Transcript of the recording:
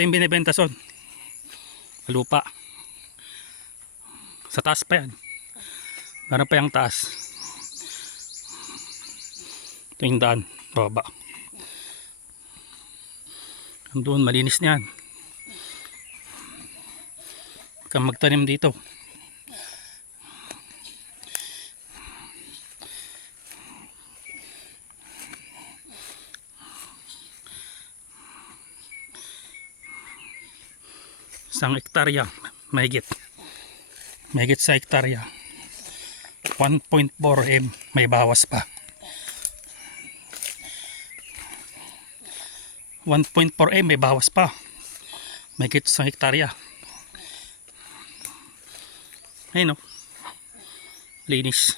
Ito yung binibenta son. Lupa. Sa taas pa yan. Meron pa yung taas. Ito yung daan. Baba. Doon malinis niyan. Huwag kang magtanim dito. Isang hektarya, mahigit sa hektarya. 1.4 M, may bawas pa. 1.4 M, may bawas pa. Mahigit sa hektarya. Ayun o, linis.